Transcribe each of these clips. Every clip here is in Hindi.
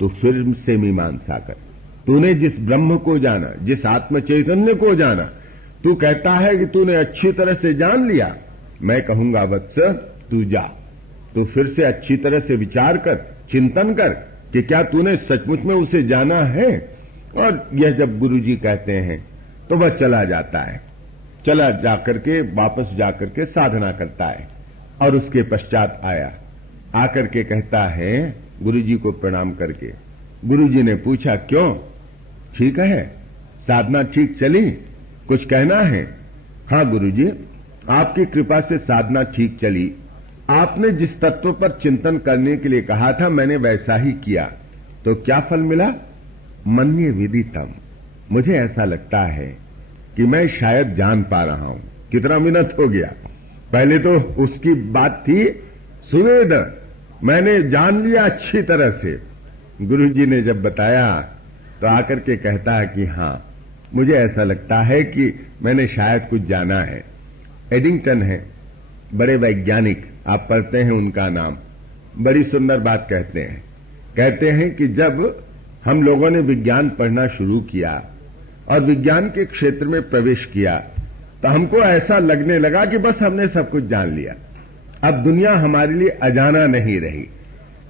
तो फिर से मीमांसा कर। तूने जिस ब्रह्म को जाना, जिस आत्म चैतन्य को जाना, तू कहता है कि तूने अच्छी तरह से जान लिया। मैं कहूंगा वत्स तू जा, तो फिर से अच्छी तरह से विचार कर, चिंतन कर कि क्या तूने सचमुच में उसे जाना है। और यह जब गुरुजी कहते हैं तो वह चला जाता है, चला जाकर के वापस जाकर के साधना करता है। और उसके पश्चात आकर के कहता है गुरुजी को प्रणाम करके। गुरुजी ने पूछा क्यों, ठीक है, साधना ठीक चली, कुछ कहना है? हां गुरुजी, आपकी कृपा से साधना ठीक चली। आपने जिस तत्व पर चिंतन करने के लिए कहा था मैंने वैसा ही किया, तो क्या फल मिला? मन्ये विदितम। मुझे ऐसा लगता है कि मैं शायद जान पा रहा हूं। कितना मिनट हो गया, पहले तो उसकी बात थी सुवेद, मैंने जान लिया अच्छी तरह से। गुरुजी ने जब बताया तो आकर के कहता है कि हां, मुझे ऐसा लगता है कि मैंने शायद कुछ जाना है। एडिंगटन है, बड़े वैज्ञानिक, आप पढ़ते हैं उनका नाम, बड़ी सुंदर बात कहते हैं। कहते हैं कि जब हम लोगों ने विज्ञान पढ़ना शुरू किया और विज्ञान के क्षेत्र में प्रवेश किया तो हमको ऐसा लगने लगा कि बस हमने सब कुछ जान लिया। अब दुनिया हमारे लिए अजाना नहीं रही।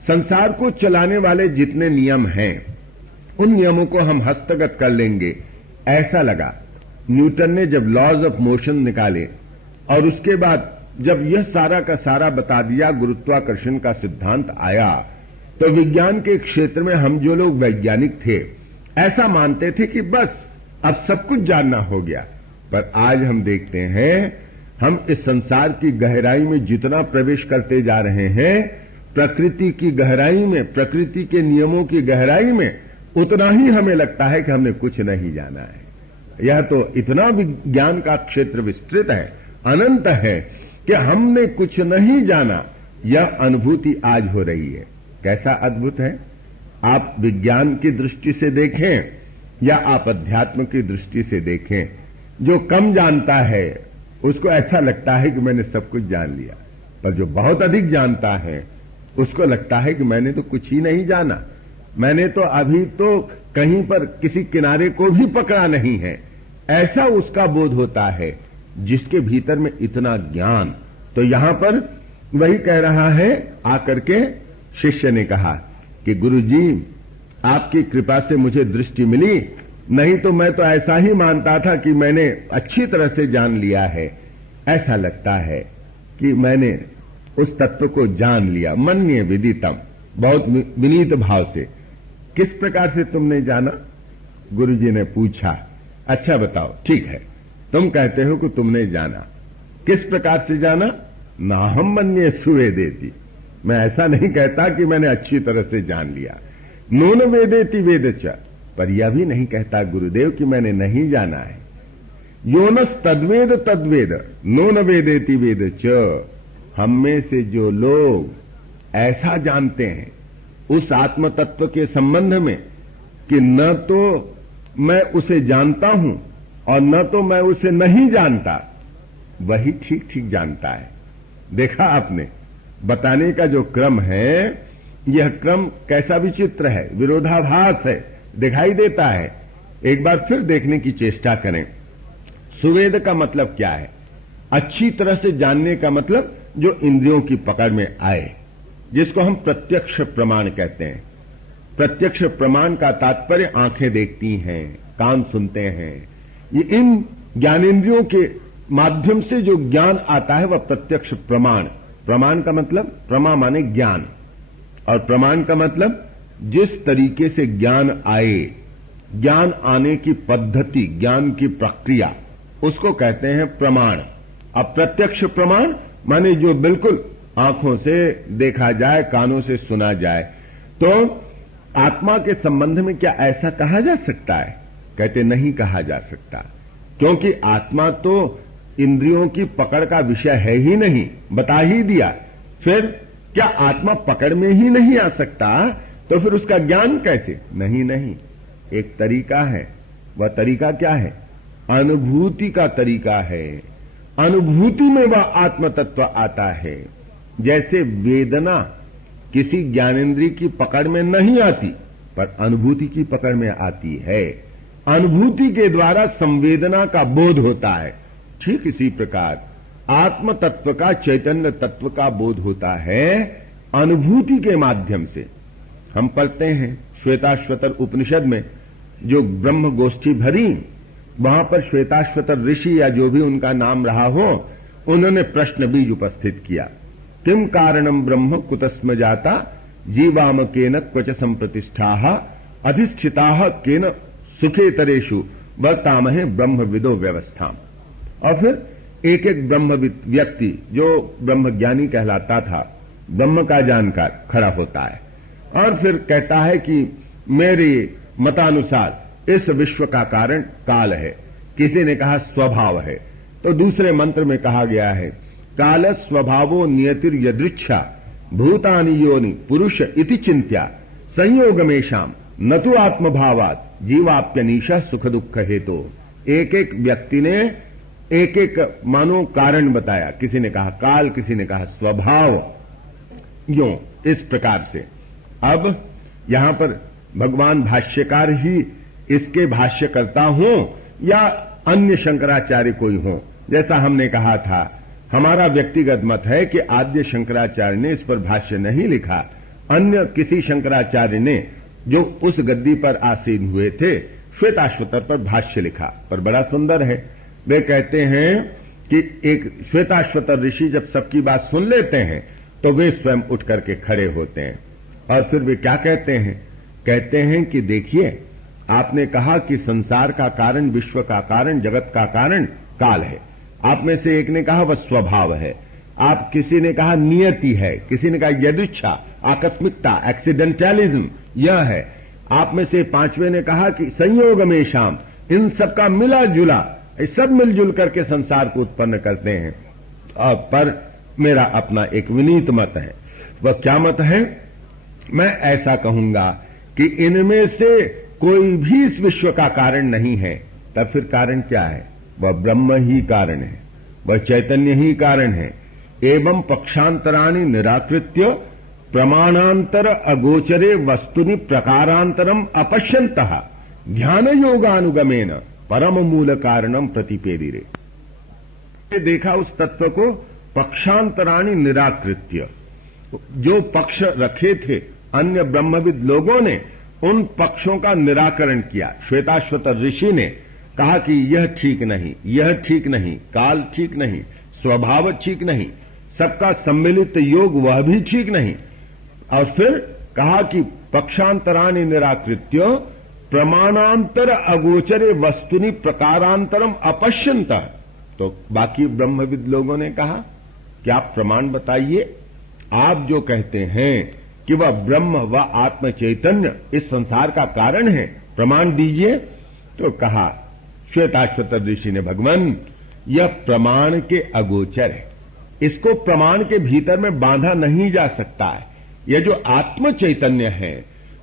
संसार को चलाने वाले जितने नियम हैं उन नियमों को हम हस्तगत कर लेंगे, ऐसा लगा। न्यूटन ने जब लॉज ऑफ मोशन निकाले और उसके बाद जब यह सारा का सारा बता दिया, गुरुत्वाकर्षण का सिद्धांत आया, तो विज्ञान के क्षेत्र में हम जो लोग वैज्ञानिक थे ऐसा मानते थे कि बस अब सब कुछ जानना हो गया। पर आज हम देखते हैं हम इस संसार की गहराई में जितना प्रवेश करते जा रहे हैं, प्रकृति की गहराई में, प्रकृति के नियमों की गहराई में, उतना ही हमें लगता है कि हमने कुछ नहीं जाना है। यह तो इतना विज्ञान का क्षेत्र विस्तृत है, अनंत है कि हमने कुछ नहीं जाना, यह अनुभूति आज हो रही है। कैसा अद्भुत है। आप विज्ञान की दृष्टि से देखें या आप अध्यात्म की दृष्टि से देखें, जो कम जानता है उसको ऐसा लगता है कि मैंने सब कुछ जान लिया, पर जो बहुत अधिक जानता है उसको लगता है कि मैंने तो कुछ ही नहीं जाना, मैंने तो अभी तो कहीं पर किसी किनारे को भी पकड़ा नहीं है। ऐसा उसका बोध होता है जिसके भीतर में इतना ज्ञान। तो यहां पर वही कह रहा है, आकर के शिष्य ने कहा कि गुरुजी आपकी कृपा से मुझे दृष्टि मिली, नहीं तो मैं तो ऐसा ही मानता था कि मैंने अच्छी तरह से जान लिया है। ऐसा लगता है कि मैंने उस तत्व को जान लिया। मन्ये विदितम, बहुत विनीत भाव से। किस प्रकार से तुमने जाना? गुरुजी ने पूछा। अच्छा बताओ, ठीक है, तुम कहते हो कि तुमने जाना, किस प्रकार से जाना? नाहम मन्ये सुवेदेति, मैं ऐसा नहीं कहता कि मैंने अच्छी तरह से जान लिया। नून वेदेति वेदच, पर यह भी नहीं कहता गुरुदेव कि मैंने नहीं जाना है। योनस तद्वेद तद्वेद नून वेदेति वेदच, हम में से जो लोग ऐसा जानते हैं उस आत्म तत्व के संबंध में कि न तो मैं उसे जानता हूं और न तो मैं उसे नहीं जानता, वही ठीक ठीक जानता है। देखा आपने, बताने का जो क्रम है, यह क्रम कैसा विचित्र है, विरोधाभास है, दिखाई देता है। एक बार फिर देखने की चेष्टा करें। सुवेद का मतलब क्या है? अच्छी तरह से जानने का मतलब जो इंद्रियों की पकड़ में आए, जिसको हम प्रत्यक्ष प्रमाण कहते हैं। प्रत्यक्ष प्रमाण का तात्पर्य आंखें देखती हैं, कान सुनते हैं, ये इन ज्ञानेन्द्रियों के माध्यम से जो ज्ञान आता है वह प्रत्यक्ष प्रमाण। प्रमाण का मतलब, प्रमा माने ज्ञान, और प्रमाण का मतलब जिस तरीके से ज्ञान आए, ज्ञान आने की पद्धति, ज्ञान की प्रक्रिया, उसको कहते हैं प्रमाण। अब प्रत्यक्ष प्रमाण माने जो बिल्कुल आंखों से देखा जाए, कानों से सुना जाए। तो आत्मा के संबंध में क्या ऐसा कहा जा सकता है? कहते नहीं कहा जा सकता, क्योंकि आत्मा तो इंद्रियों की पकड़ का विषय है ही नहीं, बता ही दिया। फिर क्या आत्मा पकड़ में ही नहीं आ सकता? तो फिर उसका ज्ञान कैसे? नहीं नहीं, एक तरीका है। वह तरीका क्या है? अनुभूति का तरीका है। अनुभूति में वह आत्म तत्व आता है। जैसे वेदना किसी ज्ञानेन्द्रिय की पकड़ में नहीं आती, पर अनुभूति की पकड़ में आती है। अनुभूति के द्वारा संवेदना का बोध होता है। ठीक इसी प्रकार आत्म तत्व का, चैतन्य तत्व का बोध होता है अनुभूति के माध्यम से। हम पढ़ते हैं श्वेताश्वतर उपनिषद में जो ब्रह्म गोष्ठी भरी, वहां पर श्वेताश्वतर ऋषि या जो भी उनका नाम रहा हो, उन्होंने प्रश्न बीज उपस्थित किया। किम कारणम ब्रह्म कुतस्म जाता जीवाम केन क्वच संप्रतिष्ठाः अधिष्ठिताः केन सुखेतरेषु वर्तामहे ब्रह्म विदो व्यवस्थाम। और फिर एक एक ब्रह्म व्यक्ति जो ब्रह्म ज्ञानी कहलाता था, ब्रह्म का जानकार खड़ा होता है और फिर कहता है कि मेरे मतानुसार इस विश्व का कारण काल है। किसी ने कहा स्वभाव है, तो दूसरे मंत्र में कहा गया है काल स्वभावो नियतिर यदृच्छा भूतानि योनि पुरुष इति चिंत्या संयोगमेशाम न तो आत्मभावात जीवाप्यनीशा सुख दुख हेतु। एक एक व्यक्ति ने एक एक मानो कारण बताया। किसी ने कहा काल, किसी ने कहा स्वभाव, यूं इस प्रकार से। अब यहां पर भगवान भाष्यकार ही इसके भाष्यकर्ता हों या अन्य शंकराचार्य कोई हों, जैसा हमने कहा था, हमारा व्यक्तिगत मत है कि आद्य शंकराचार्य ने इस पर भाष्य नहीं लिखा। अन्य किसी शंकराचार्य ने जो उस गद्दी पर आसीन हुए थे श्वेताश्वतर पर भाष्य लिखा, पर बड़ा सुंदर है। वे कहते हैं कि एक श्वेताश्वतर ऋषि जब सबकी बात सुन लेते हैं तो वे स्वयं उठ करके खड़े होते हैं और फिर वे क्या कहते हैं? कहते हैं कि देखिए, आपने कहा कि संसार का कारण, विश्व का कारण, जगत का कारण काल है। आप में से एक ने कहा वह स्वभाव है, आप किसी ने कहा नियति है, किसी ने कहा यदृच्छा, आकस्मिकता, एक्सीडेंटलिज्म यह है। आप में से पांचवें ने कहा कि संयोग में शाम, इन सबका मिला जुला, सब मिलजुल करके संसार को उत्पन्न करते हैं। और पर मेरा अपना एक विनीत मत है। वह क्या मत है? मैं ऐसा कहूंगा कि इनमें से कोई भी इस विश्व का कारण नहीं है। तब फिर कारण क्या है? वह ब्रह्म ही कारण है, वह चैतन्य ही कारण है। एवं पक्षांतराणि निराकृत्य प्रमाणांतर अगोचरे वस्तुनि प्रकारांतरम अपश्यन्तः ध्यान योगानुगमेन परम मूल कारणम प्रतिपेदिरे। देखा उस तत्व को पक्षांतराणि निराकृत्य, जो पक्ष रखे थे अन्य ब्रह्मविद लोगों ने, उन पक्षों का निराकरण किया। श्वेताश्वतर ऋषि ने कहा कि यह ठीक नहीं, यह ठीक नहीं, काल ठीक नहीं, स्वभाव ठीक नहीं, सबका सम्मिलित योग वह भी ठीक नहीं। और फिर कहा कि पक्षांतराणि निराकृत्य प्रमाणांतर अगोचरे वस्तुनि प्रकारांतरम अपश्यन्तः। तो बाकी ब्रह्मविद लोगों ने कहा कि आप प्रमाण बताइए, आप जो कहते हैं कि वह ब्रह्म व आत्म चैतन्य इस संसार का कारण है, प्रमाण दीजिए। तो कहा श्वेताश्वतर ऋषि ने, भगवान यह प्रमाण के अगोचर है, इसको प्रमाण के भीतर में बांधा नहीं जा सकता है। यह जो आत्म चैतन्य है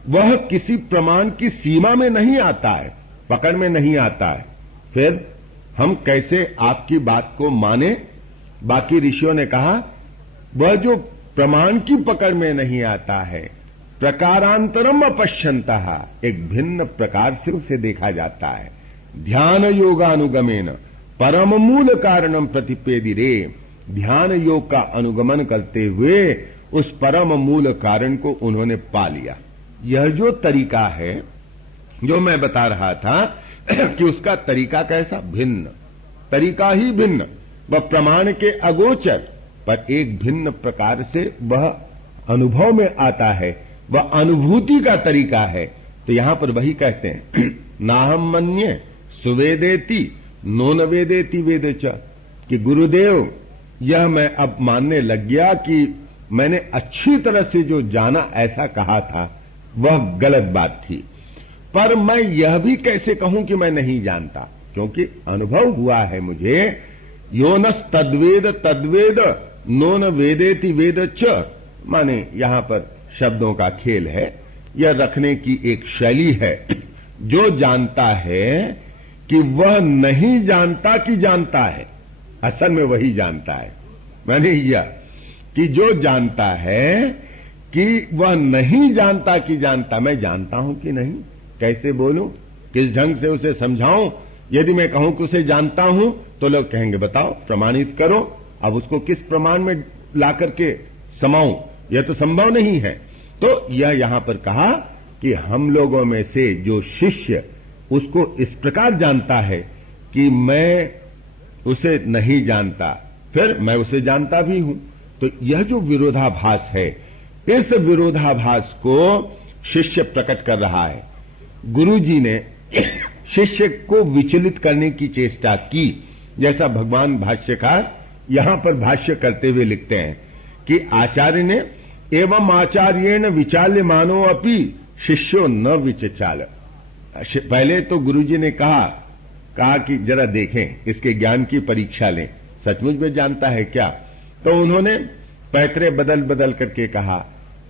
वह किसी प्रमाण की सीमा में नहीं आता है, पकड़ में नहीं आता है। फिर हम कैसे आपकी बात को माने? बाकी ऋषियों ने कहा वह जो प्रमाण की पकड़ में नहीं आता है, प्रकारांतरम अपश्यन्तः, एक भिन्न प्रकार से उसे देखा जाता है। ध्यान योगानुगमेन परम मूल कारणम प्रतिपेदिरे। ध्यान योग का अनुगमन करते हुए उस परम मूल कारण को उन्होंने पा लिया। यह जो तरीका है जो मैं बता रहा था कि उसका तरीका कैसा? भिन्न, तरीका ही भिन्न, वह प्रमाण के अगोचर, पर एक भिन्न प्रकार से वह अनुभव में आता है, वह अनुभूति का तरीका है। तो यहां पर वही कहते हैं नाहम मन्ये सुवेदेति नोन वेदेति वेद च, कि गुरुदेव यह मैं अब मानने लग गया कि मैंने अच्छी तरह से जो जाना ऐसा कहा था वह गलत बात थी, पर मैं यह भी कैसे कहूं कि मैं नहीं जानता, क्योंकि अनुभव हुआ है मुझे। योनस तद्वेद तद्वेद नोन वेदेति वेद च, माने यहां पर शब्दों का खेल है, यह रखने की एक शैली है। जो जानता है कि वह नहीं जानता कि जानता है, असल में वही जानता है। माने यह कि जो जानता है कि वह नहीं जानता कि जानता। मैं जानता हूं कि नहीं, कैसे बोलूं, किस ढंग से उसे समझाऊं। यदि मैं कहूं कि उसे जानता हूं तो लोग कहेंगे बताओ, प्रमाणित करो। अब उसको किस प्रमाण में ला करके समाऊं, यह तो संभव नहीं है। तो यह यहां पर कहा कि हम लोगों में से जो शिष्य उसको इस प्रकार जानता है कि मैं उसे नहीं जानता, फिर मैं उसे जानता भी हूं। तो यह जो विरोधाभास है, इस विरोधाभास को शिष्य प्रकट कर रहा है। गुरु जी ने शिष्य को विचलित करने की चेष्टा की, जैसा भगवान भाष्यकार यहां पर भाष्य करते हुए लिखते हैं कि आचार्य ने एवं आचार्येण विचाल्य मानो अपि शिष्यो न विचचाल। पहले तो गुरुजी ने कहा कि जरा देखें, इसके ज्ञान की परीक्षा लें, सचमुच में जानता है क्या। तो उन्होंने पैतरे बदल बदल करके कहा,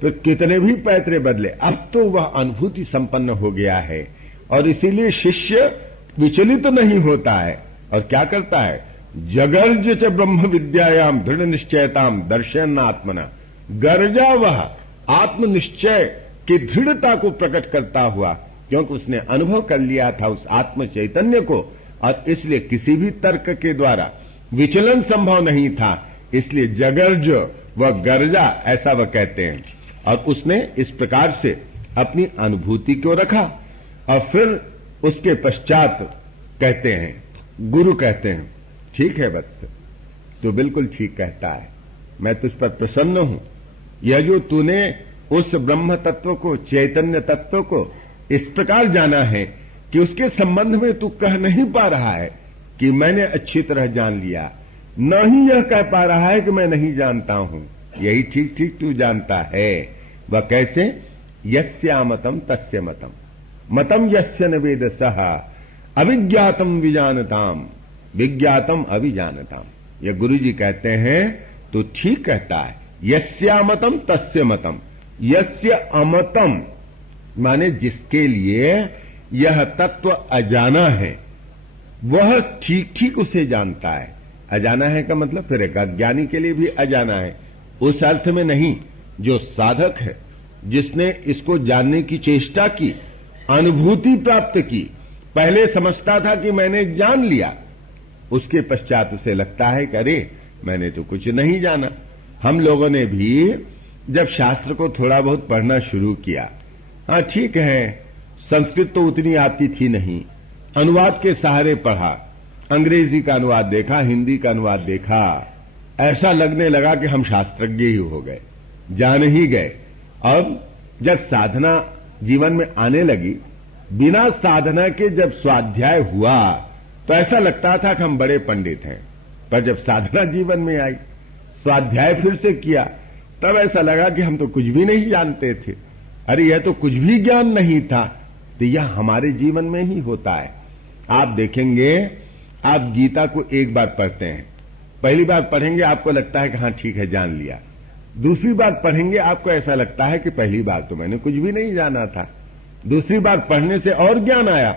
तो कितने भी पैतरे बदले, अब तो वह अनुभूति संपन्न हो गया है और इसीलिए शिष्य विचलित नहीं होता है। और क्या करता है, जगर्ज च ब्रह्म विद्यायाम दृढ़ निश्चयताम दर्शन आत्मना। गर्जा वह आत्मनिश्चय की दृढ़ता को प्रकट करता हुआ, क्योंकि उसने अनुभव कर लिया था उस आत्म चैतन्य को, और इसलिए किसी भी तर्क के द्वारा विचलन संभव नहीं था। इसलिए जगर्ज व गर्जा, ऐसा वह कहते हैं। और उसने इस प्रकार से अपनी अनुभूति को रखा। और फिर उसके पश्चात कहते हैं, गुरु कहते हैं, ठीक है वत्स, तो बिल्कुल ठीक कहता है, मैं तुझ पर प्रसन्न हूं। यह जो तूने उस ब्रह्म तत्व को, चैतन्य तत्व को इस प्रकार जाना है कि उसके संबंध में तू कह नहीं पा रहा है कि मैंने अच्छी तरह जान लिया, न ही यह कह पा रहा है कि मैं नहीं जानता हूं। यही ठीक ठीक तू जानता है। वह कैसे, यस्यामतम तस्य मतम, मतम यस्य न वेद सह अविज्ञातम विजानताम, विज्ञातम अविजानताम। यह गुरु जी कहते हैं तो ठीक कहता है। यस्यामतम तस्य मतम, यस्य अमतम माने जिसके लिए यह तत्व अजाना है, वह ठीक ठीक उसे जानता है। अजाना है का मतलब फिर एक अज्ञानी के लिए भी अजाना है, उस अर्थ में नहीं। जो साधक है, जिसने इसको जानने की चेष्टा की, अनुभूति प्राप्त की, पहले समझता था कि मैंने जान लिया, उसके पश्चात उसे लगता है कि अरे मैंने तो कुछ नहीं जाना। हम लोगों ने भी जब शास्त्र को थोड़ा बहुत पढ़ना शुरू किया, हाँ ठीक है, संस्कृत तो उतनी आती थी नहीं, अनुवाद के सहारे पढ़ा, अंग्रेजी का अनुवाद देखा, हिंदी का अनुवाद देखा, ऐसा लगने लगा कि हम शास्त्रज्ञ ही हो गए, जान ही गए। अब जब साधना जीवन में आने लगी, बिना साधना के जब स्वाध्याय हुआ तो ऐसा लगता था कि हम बड़े पंडित हैं, पर जब साधना जीवन में आई, स्वाध्याय फिर से किया, तब ऐसा लगा कि हम तो कुछ भी नहीं जानते थे। अरे यह तो कुछ भी ज्ञान नहीं था। तो यह हमारे जीवन में ही होता है। आप देखेंगे, आप गीता को एक बार पढ़ते हैं, पहली बार पढ़ेंगे आपको लगता है कि हाँ ठीक है जान लिया, दूसरी बार पढ़ेंगे आपको ऐसा लगता है कि पहली बार तो मैंने कुछ भी नहीं जाना था, दूसरी बार पढ़ने से और ज्ञान आया।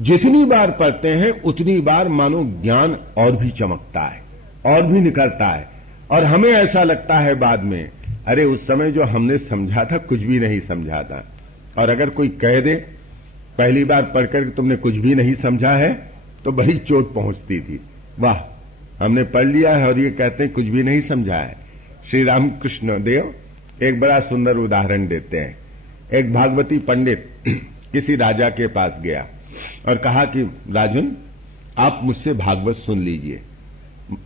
जितनी बार पढ़ते हैं उतनी बार मानो ज्ञान और भी चमकता है और भी निकलता है, और हमें ऐसा लगता है बाद में, अरे उस समय जो हमने समझा था कुछ भी नहीं समझा था। और अगर कोई कह दे पहली बार पढ़कर तुमने कुछ भी नहीं समझा है, तो बड़ी चोट पहुंचती थी। वाह, हमने पढ़ लिया है और ये कहते हैं कुछ भी नहीं समझा है। श्री रामकृष्ण देव एक बड़ा सुंदर उदाहरण देते हैं। एक भागवती पंडित किसी राजा के पास गया और कहा कि राजन, आप मुझसे भागवत सुन लीजिए।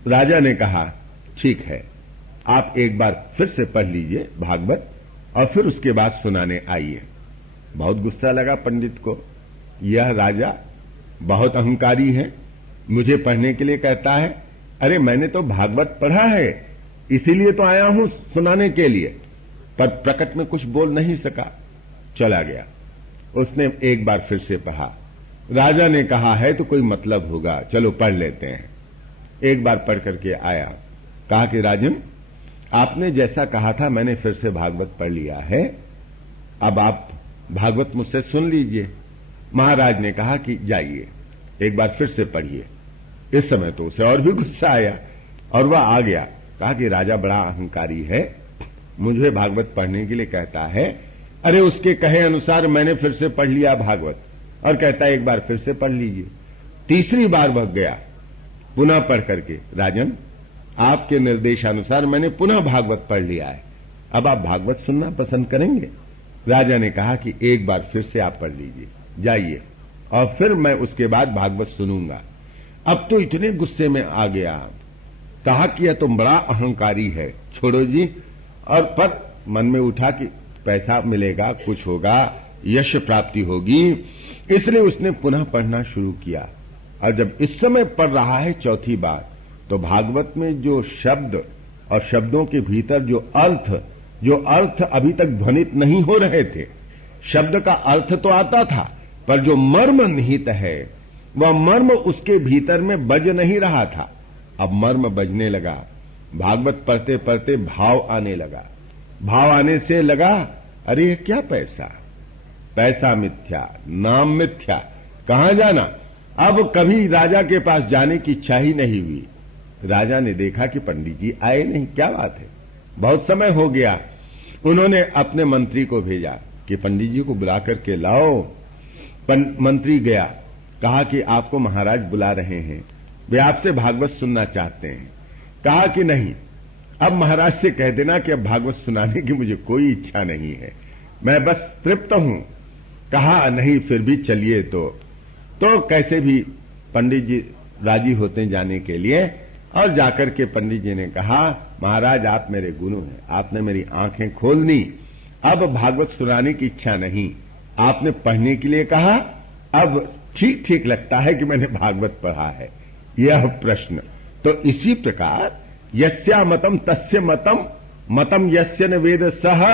राजा ने कहा ठीक है, आप एक बार फिर से पढ़ लीजिए भागवत और फिर उसके बाद सुनाने आइए। बहुत गुस्सा लगा पंडित को, यह राजा बहुत अहंकारी है, मुझे पढ़ने के लिए कहता है। अरे मैंने तो भागवत पढ़ा है, इसीलिए तो आया हूं सुनाने के लिए। पर प्रकट में कुछ बोल नहीं सका, चला गया। उसने एक बार फिर से पढ़ा। राजा ने कहा है तो कोई मतलब होगा, चलो पढ़ लेते हैं। एक बार पढ़ करके आया, कहा कि राजन, आपने जैसा कहा था मैंने फिर से भागवत पढ़ लिया है, अब आप भागवत मुझसे सुन लीजिए। महाराज ने कहा कि जाइए एक बार फिर से पढ़िए। इस समय तो उसे और भी गुस्सा आया और वह आ गया। कहा कि राजा बड़ा अहंकारी है, मुझे भागवत पढ़ने के लिए कहता है। अरे उसके कहे अनुसार मैंने फिर से पढ़ लिया भागवत, और कहता है एक बार फिर से पढ़ लीजिए। तीसरी बार भग गया पुनः पढ़ करके, राजन आपके निर्देशानुसार मैंने पुनः भागवत पढ़ लिया है, अब आप भागवत सुनना पसंद करेंगे? राजा ने कहा कि एक बार फिर से आप पढ़ लीजिए, जाइए, और फिर मैं उसके बाद भागवत सुनूंगा। अब तो इतने गुस्से में आ गया, कहा कि यह तो बड़ा अहंकारी है, छोड़ो जी। और पर मन में उठा कि पैसा मिलेगा, कुछ होगा, यश प्राप्ति होगी, इसलिए उसने पुनः पढ़ना शुरू किया। और जब इस समय पढ़ रहा है चौथी बार, तो भागवत में जो शब्द और शब्दों के भीतर जो अर्थ अभी तक ध्वनित नहीं हो रहे थे, शब्द का अर्थ तो आता था, पर जो मर्म निहित है वह मर्म उसके भीतर में बज नहीं रहा था। अब मर्म बजने लगा, भागवत पढ़ते पढ़ते भाव आने लगा। भाव आने से लगा, अरे ये क्या पैसा मिथ्या, नाम मिथ्या, कहां जाना। अब कभी राजा के पास जाने की इच्छा ही नहीं हुई। राजा ने देखा कि पंडित जी आए नहीं, क्या बात है, बहुत समय हो गया। उन्होंने अपने मंत्री को भेजा कि पंडित जी को बुला करके लाओ। मंत्री गया, कहा कि आपको महाराज बुला रहे हैं, वे आपसे भागवत सुनना चाहते हैं। कहा कि नहीं, अब महाराज से कह देना कि अब भागवत सुनाने की मुझे कोई इच्छा नहीं है, मैं बस तृप्त हूं। कहा नहीं, फिर भी चलिए। तो कैसे भी पंडित जी राजी होते जाने के लिए, और जाकर के पंडित जी ने कहा, महाराज आप मेरे गुरु हैं, आपने मेरी आंखें खोल दी, अब भागवत सुनाने की इच्छा नहीं, आपने पढ़ने के लिए कहा, अब ठीक ठीक लगता है कि मैंने भागवत पढ़ा है। यह प्रश्न तो इसी प्रकार यस्या मतम तस्य मतम, मतम यस्य न वेद सह,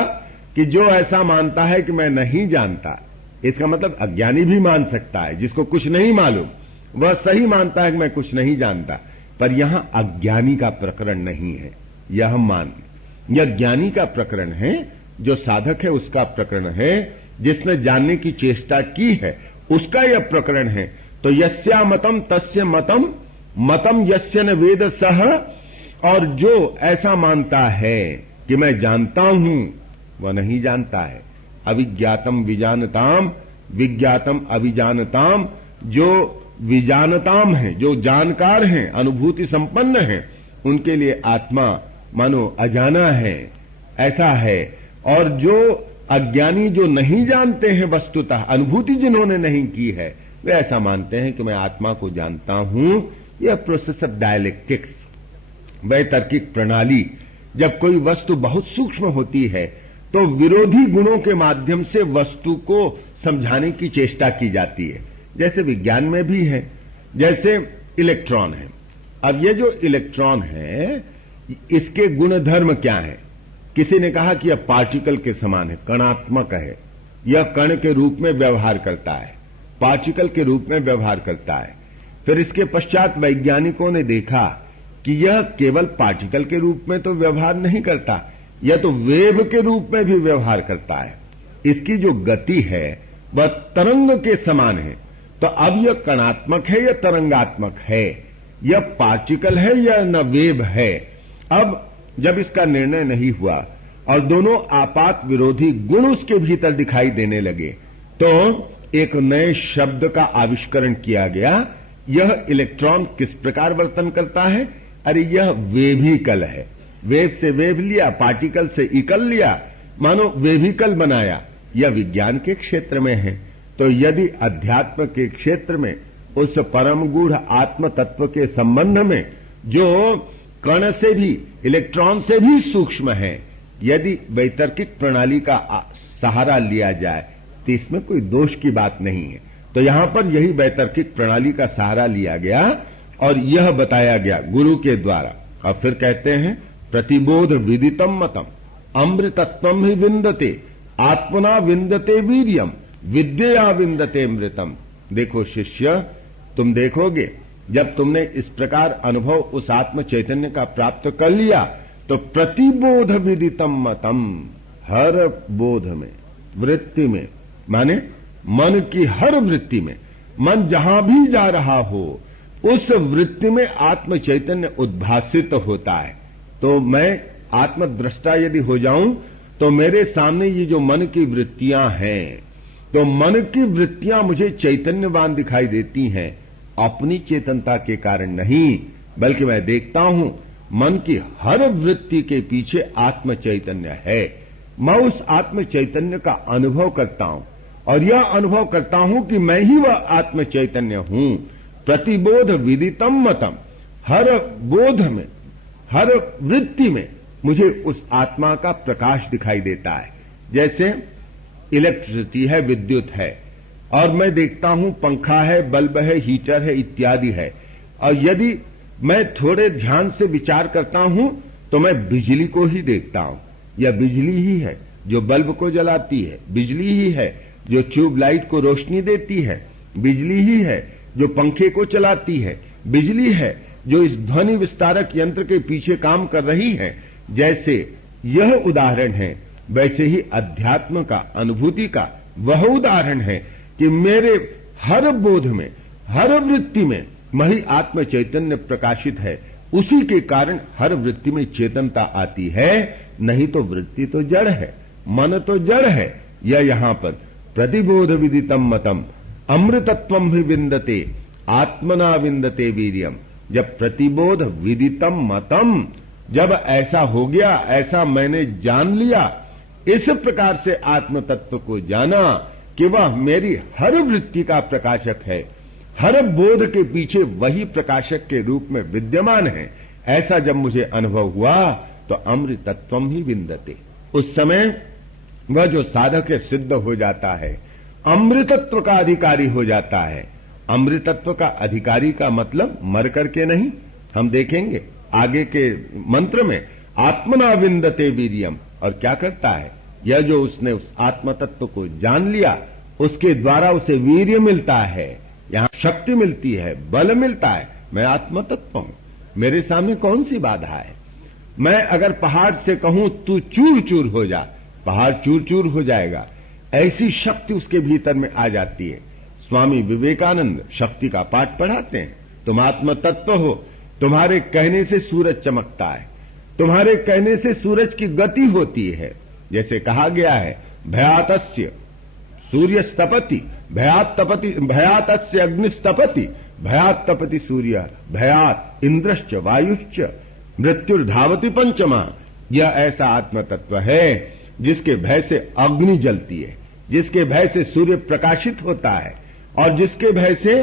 कि जो ऐसा मानता है कि मैं नहीं जानता, इसका मतलब अज्ञानी भी मान सकता है, जिसको कुछ नहीं मालूम वह सही मानता है कि मैं कुछ नहीं जानता। पर यहां अज्ञानी का प्रकरण नहीं है, यह यह ज्ञानी का प्रकरण है, जो साधक है उसका प्रकरण है, जिसने जानने की चेष्टा की है उसका यह प्रकरण है। तो यस्या मतम तस्य मतम, मतम यस्य न वेद सह, और जो ऐसा मानता है कि मैं जानता हूं, वह नहीं जानता है। अविज्ञातम विजानताम, विज्ञातम अविजानताम, जो विजानताम है, जो जानकार हैं, अनुभूति संपन्न हैं, उनके लिए आत्मा मानो अजाना है, ऐसा है। और जो अज्ञानी, जो नहीं जानते हैं वस्तुतः, अनुभूति जिन्होंने नहीं की है, वे ऐसा मानते हैं कि मैं आत्मा को जानता हूं। यह प्रोसेस ऑफ डायलेक्टिक्स, वैतर्किक प्रणाली, जब कोई वस्तु बहुत सूक्ष्म होती है तो विरोधी गुणों के माध्यम से वस्तु को समझाने की चेष्टा की जाती है। जैसे विज्ञान में भी है, जैसे इलेक्ट्रॉन है। अब ये जो इलेक्ट्रॉन है, इसके गुणधर्म क्या है? किसी ने कहा कि यह पार्टिकल के समान है, कणात्मक है, यह कण के रूप में व्यवहार करता है, पार्टिकल के रूप में व्यवहार करता है। फिर इसके पश्चात वैज्ञानिकों ने देखा कि यह केवल पार्टिकल के रूप में तो व्यवहार नहीं करता, यह तो वेव के रूप में भी व्यवहार करता है। इसकी जो गति है वह तरंग के समान है। तो अब यह कणात्मक है या तरंगात्मक है, यह पार्टिकल है या न वेव है। अब जब इसका निर्णय नहीं हुआ और दोनों आपात विरोधी गुण उसके भीतर दिखाई देने लगे, तो एक नए शब्द का आविष्करण किया गया। यह इलेक्ट्रॉन किस प्रकार वर्तन करता है? अरे यह वेविकल है, वेव से वेव लिया, पार्टिकल से इकल लिया, मानो वेविकल बनाया। यह विज्ञान के क्षेत्र में है। तो यदि अध्यात्म के क्षेत्र में उस परम गूढ़ आत्म तत्व के संबंध में, जो कण से भी, इलेक्ट्रॉन से भी सूक्ष्म है, यदि वैतर्किक प्रणाली का सहारा लिया जाए तो इसमें कोई दोष की बात नहीं है। तो यहां पर यही वैतर्किक प्रणाली का सहारा लिया गया और यह बताया गया गुरु के द्वारा। अब फिर कहते हैं, प्रतिबोध विदितम मतम अमृतत्वम ही विंदते, आत्मना विंदते वीर्यम, विद्या विंदते अमृतम। देखो शिष्य, तुम देखोगे जब तुमने इस प्रकार अनुभव उस आत्म चैतन्य का प्राप्त कर लिया, तो प्रतिबोध विदितम मतम, हर बोध में, वृत्ति में, माने मन की हर वृत्ति में, मन जहां भी जा रहा हो उस वृत्ति में आत्म चैतन्य उद्भासित होता है। तो मैं आत्मद्रष्टा यदि हो जाऊं तो मेरे सामने ये जो मन की वृत्तियां हैं, तो मन की वृत्तियां मुझे चैतन्यवान दिखाई देती हैं, अपनी चेतनता के कारण नहीं, बल्कि मैं देखता हूं मन की हर वृत्ति के पीछे आत्म चैतन्य है। मैं उस आत्म चैतन्य का अनुभव करता हूं और यह अनुभव करता हूं कि मैं ही वह आत्म चैतन्य हूं। प्रतिबोध विदितम मतम, हर बोध में, हर वृत्ति में मुझे उस आत्मा का प्रकाश दिखाई देता है। जैसे इलेक्ट्रिसिटी है, विद्युत है, और मैं देखता हूं पंखा है, बल्ब है, हीटर है, इत्यादि है, और यदि मैं थोड़े ध्यान से विचार करता हूं तो मैं बिजली को ही देखता हूं। यह बिजली ही है जो बल्ब को जलाती है, बिजली ही है जो ट्यूबलाइट को रोशनी देती है, बिजली ही है जो पंखे को चलाती है, बिजली है जो इस ध्वनि विस्तारक यंत्र के पीछे काम कर रही है। जैसे यह उदाहरण है, वैसे ही अध्यात्म का, अनुभूति का वह उदाहरण है कि मेरे हर बोध में, हर वृत्ति में वही आत्म चैतन्य प्रकाशित है। उसी के कारण हर वृत्ति में चेतनता आती है, नहीं तो वृत्ति तो जड़ है, मन तो जड़ है। यह यहां पर प्रतिबोध विदितम मतम अमृतत्वम भी विंदते आत्मना विंदते वीर्यम। जब प्रतिबोध विदितम मतम, जब ऐसा हो गया, ऐसा मैंने जान लिया, इस प्रकार से आत्म तत्व को जाना कि वह मेरी हर वृत्ति का प्रकाशक है, हर बोध के पीछे वही प्रकाशक के रूप में विद्यमान है, ऐसा जब मुझे अनुभव हुआ तो अमृतत्वम ही विंदते। उस समय वह जो साधक सिद्ध हो जाता है, अमृतत्व का अधिकारी हो जाता है। अमृतत्व का अधिकारी का मतलब मर करके नहीं, हम देखेंगे आगे के मंत्र में, आत्मना विंदते वीर्यम। और क्या करता है, यह जो उसने उस आत्म तत्व को जान लिया, उसके द्वारा उसे वीर्य मिलता है, यहां शक्ति मिलती है, बल मिलता है। मैं आत्म तत्व हूं, मेरे सामने कौन सी बाधा है। मैं अगर पहाड़ से कहूं तू चूर चूर हो जा, पहाड़ चूर चूर हो जाएगा। ऐसी शक्ति उसके भीतर में आ जाती है। स्वामी विवेकानंद शक्ति का पाठ पढ़ाते हैं। तुम आत्म तत्व हो, तुम्हारे कहने से सूरज चमकता है, तुम्हारे कहने से सूरज की गति होती है। जैसे कहा गया है, भयातस्य सूर्य स्तपति, भयातस्य अग्निस्तपति, भयात तपति सूर्य, भयात इंद्रश्च वायुश्च, मृत्युर्धावति पंचमा। यह ऐसा आत्म तत्व है जिसके भय से अग्नि जलती है, जिसके भय से सूर्य प्रकाशित होता है, और जिसके भय से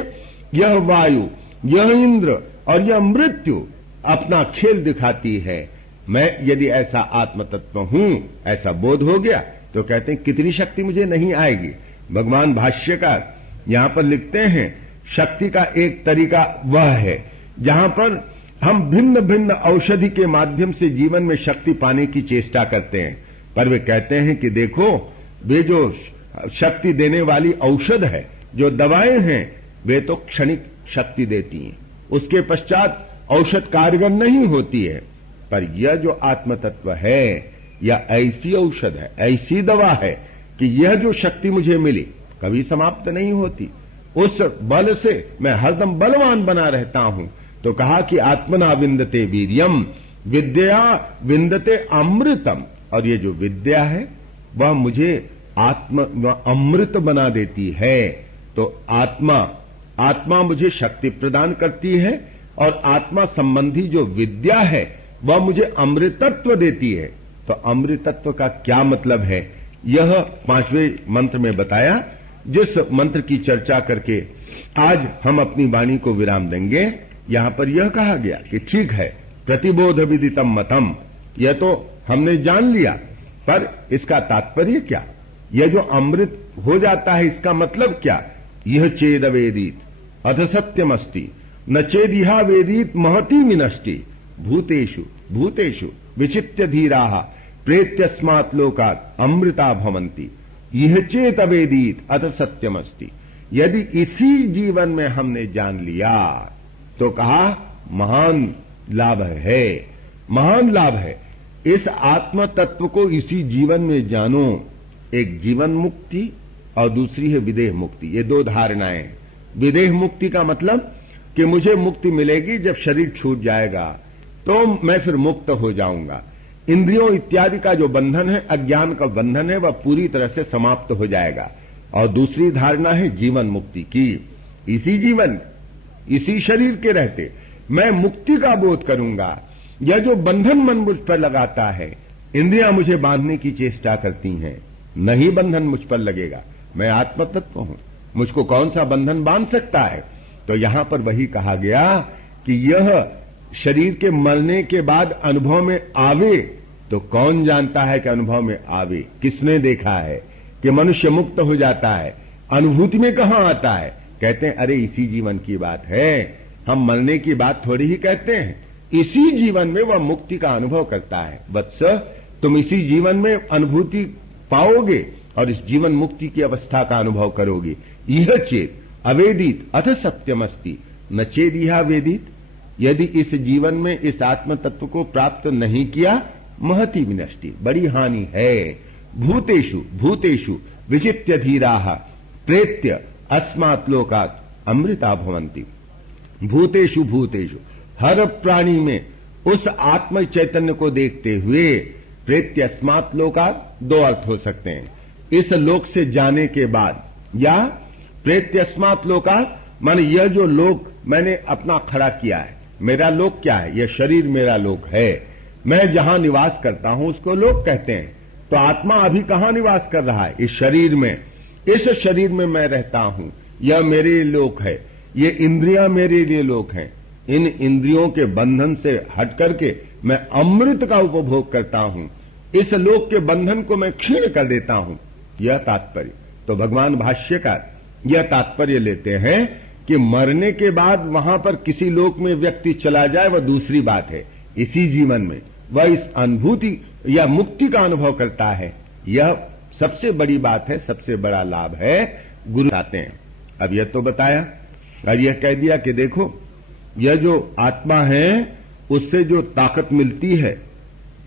यह वायु, यह इंद्र और यह मृत्यु अपना खेल दिखाती है। मैं यदि ऐसा आत्म तत्व हूं, ऐसा बोध हो गया, तो कहते हैं कितनी शक्ति मुझे नहीं आएगी। भगवान भाष्यकार यहां पर लिखते हैं, शक्ति का एक तरीका वह है जहां पर हम भिन्न भिन्न औषधि के माध्यम से जीवन में शक्ति पाने की चेष्टा करते हैं, पर वे कहते हैं कि देखो, वे जो शक्ति देने वाली औषध है, जो दवाएं हैं, वे तो क्षणिक शक्ति देती हैं, उसके पश्चात औषध कारगर नहीं होती है। पर यह जो आत्म तत्व है, यह ऐसी औषध है, ऐसी दवा है कि यह जो शक्ति मुझे मिली कभी समाप्त नहीं होती। उस बल से मैं हरदम बलवान बना रहता हूं। तो कहा कि आत्मना विंदते वीर्यम, विद्या विंदते अमृतम। और ये जो विद्या है वह मुझे अमृत बना देती है। तो आत्मा मुझे शक्ति प्रदान करती है, और आत्मा संबंधी जो विद्या है वह मुझे अमृतत्व देती है। तो अमृतत्व का क्या मतलब है, यह 5वें मंत्र में बताया, जिस मंत्र की चर्चा करके आज हम अपनी वाणी को विराम देंगे। यहां पर यह कहा गया कि ठीक है, प्रतिबोध विदितम मतम, यह तो हमने जान लिया, पर इसका तात्पर्य क्या, यह जो अमृत हो जाता है इसका मतलब क्या। यह चेद वेदित अथ सत्यमस्ति, न चेदिहा वेदित महती विनष्टि, भूतेषु भूतेषु विचित्य धीराः प्रेत्यस्मात् लोकात् अमृता भवन्ति, यह चेत वेदित अथ सत्यमस्ति। यदि इसी जीवन में हमने जान लिया तो कहा महान लाभ है, महान लाभ है। इस आत्म तत्व को इसी जीवन में जानो। एक जीवन मुक्ति और दूसरी है विदेह मुक्ति। ये दो धारणाएं हैं। विदेह मुक्ति का मतलब कि मुझे मुक्ति मिलेगी जब शरीर छूट जाएगा तो मैं फिर मुक्त हो जाऊंगा। इंद्रियों इत्यादि का जो बंधन है, अज्ञान का बंधन है, वह पूरी तरह से समाप्त हो जाएगा। और दूसरी धारणा है जीवन मुक्ति की। इसी जीवन, इसी शरीर के रहते मैं मुक्ति का बोध करूंगा। यह जो बंधन मन मुझ पर लगाता है, इंद्रियां मुझे बांधने की चेष्टा करती हैं, नहीं बंधन मुझ पर लगेगा। मैं आत्म तत्व हूं, मुझको कौन सा बंधन बांध सकता है। तो यहां पर वही कहा गया कि यह शरीर के मरने के बाद अनुभव में आवे, तो कौन जानता है कि अनुभव में आवे। किसने देखा है कि मनुष्य मुक्त हो जाता है, अनुभूति में कहां आता है। कहते हैं अरे इसी जीवन की बात है, हम मरने की बात थोड़ी ही कहते हैं। इसी जीवन में वह मुक्ति का अनुभव करता है। वत्स, तुम इसी जीवन में अनुभूति पाओगे और इस जीवन मुक्ति की अवस्था का अनुभव करोगे। यह चेत अवेदित अथ सत्यमस्ति न चेद यह वेदित। यदि इस जीवन में इस आत्म तत्व को प्राप्त नहीं किया, महती विनष्टि, बड़ी हानि है। भूतेषु भूतेषु विचित्य धीराः प्रेत्य अस्मात् लोकात् अमृता भवन्ति। भूतेषु भूतेषु, हर प्राणी में उस आत्म चैतन्य को देखते हुए, प्रेत्य अस्मात् लोकात्, दो अर्थ हो सकते हैं। इस लोक से जाने के बाद, या प्रेत्य अस्मात् लोकात् माने यह जो लोक मैंने अपना खड़ा किया है, मेरा लोक क्या है, यह शरीर मेरा लोक है। मैं जहां निवास करता हूं उसको लोक कहते हैं। तो आत्मा अभी कहां निवास कर रहा है, इस शरीर में। इस शरीर में मैं रहता हूं, यह मेरे लिए लोक है। ये इंद्रियां मेरे लिए लोक हैं। इन इंद्रियों के बंधन से हट करके मैं अमृत का उपभोग करता हूं। इस लोक के बंधन को मैं क्षीण कर देता हूं, यह तात्पर्य। तो भगवान भाष्यकार यह तात्पर्य लेते हैं कि मरने के बाद वहां पर किसी लोक में व्यक्ति चला जाए वह दूसरी बात है। इसी जीवन में वह इस अनुभूति या मुक्ति का अनुभव करता है, यह सबसे बड़ी बात है, सबसे बड़ा लाभ है। गुरु आते हैं। अब यह तो बताया और यह कह दिया कि देखो यह जो आत्मा है उससे जो ताकत मिलती है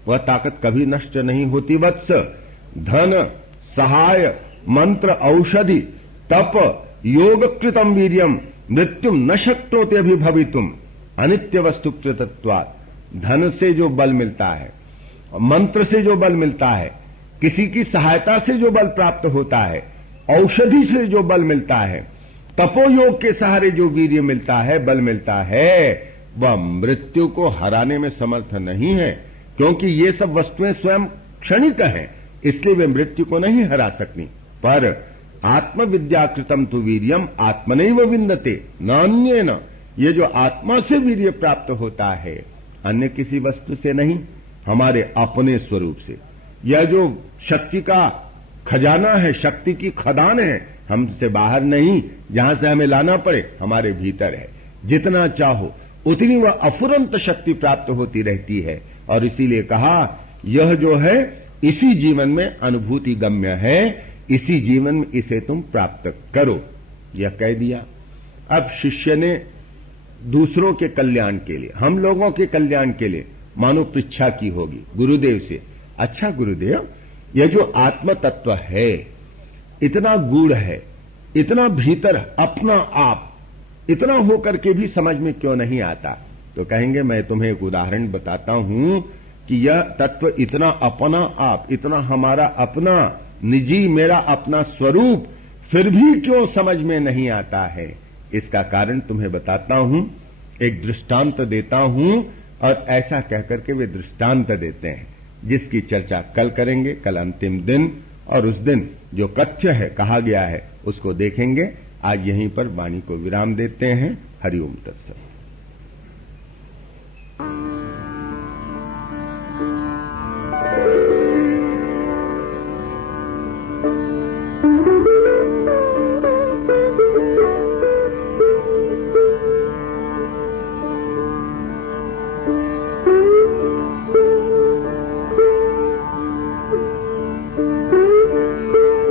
वह ताकत कभी नष्ट नहीं होती। वत्स, धन, सहाय, मंत्र, औषधि, तप, योग कृतम वीर्यम मृत्युम न शक्नोति अभिभवितुम अनित्य वस्तु कृतत्वात्। धन से जो बल मिलता है, मंत्र से जो बल मिलता है, किसी की सहायता से जो बल प्राप्त होता है, औषधि से जो बल मिलता है, तपोयोग के सहारे जो वीर्य मिलता है, बल मिलता है, वह मृत्यु को हराने में समर्थ नहीं है। क्योंकि ये सब वस्तुएं स्वयं क्षणिक हैं, इसलिए वे मृत्यु को नहीं हरा सकती। पर आत्मविद्याकृतम तु वीर्यम आत्मनैव विन्दते नान्येन। ये जो आत्मा से वीर्य प्राप्त होता है, अन्य किसी वस्तु से नहीं, हमारे अपने स्वरूप से। यह जो शक्ति का खजाना है, शक्ति की खदान है, हमसे बाहर नहीं, जहां से हमें लाना पड़े हमारे भीतर है। जितना चाहो उतनी वह अफुरंत शक्ति प्राप्त होती रहती है। और इसीलिए कहा यह जो है इसी जीवन में अनुभूति गम्य है, इसी जीवन में इसे तुम प्राप्त करो, यह कह दिया। अब शिष्य ने दूसरों के कल्याण के लिए, हम लोगों के कल्याण के लिए मानो पृच्छा की होगी गुरुदेव से, अच्छा गुरुदेव, यह जो आत्म तत्व है इतना गूढ़ है, इतना भीतर अपना आप, इतना होकर के भी समझ में क्यों नहीं आता। तो कहेंगे मैं तुम्हें एक उदाहरण बताता हूं कि यह तत्व इतना अपना आप, इतना हमारा अपना निजी, मेरा अपना स्वरूप, फिर भी क्यों समझ में नहीं आता है। इसका कारण तुम्हें बताता हूं, एक दृष्टांत देता हूं। और ऐसा कहकर के वे दृष्टांत देते हैं, जिसकी चर्चा कल करेंगे। कल अंतिम दिन, और उस दिन जो कथ्य है, कहा गया है, उसको देखेंगे। आज यहीं पर वाणी को विराम देते हैं। हरि ओम तत्सत।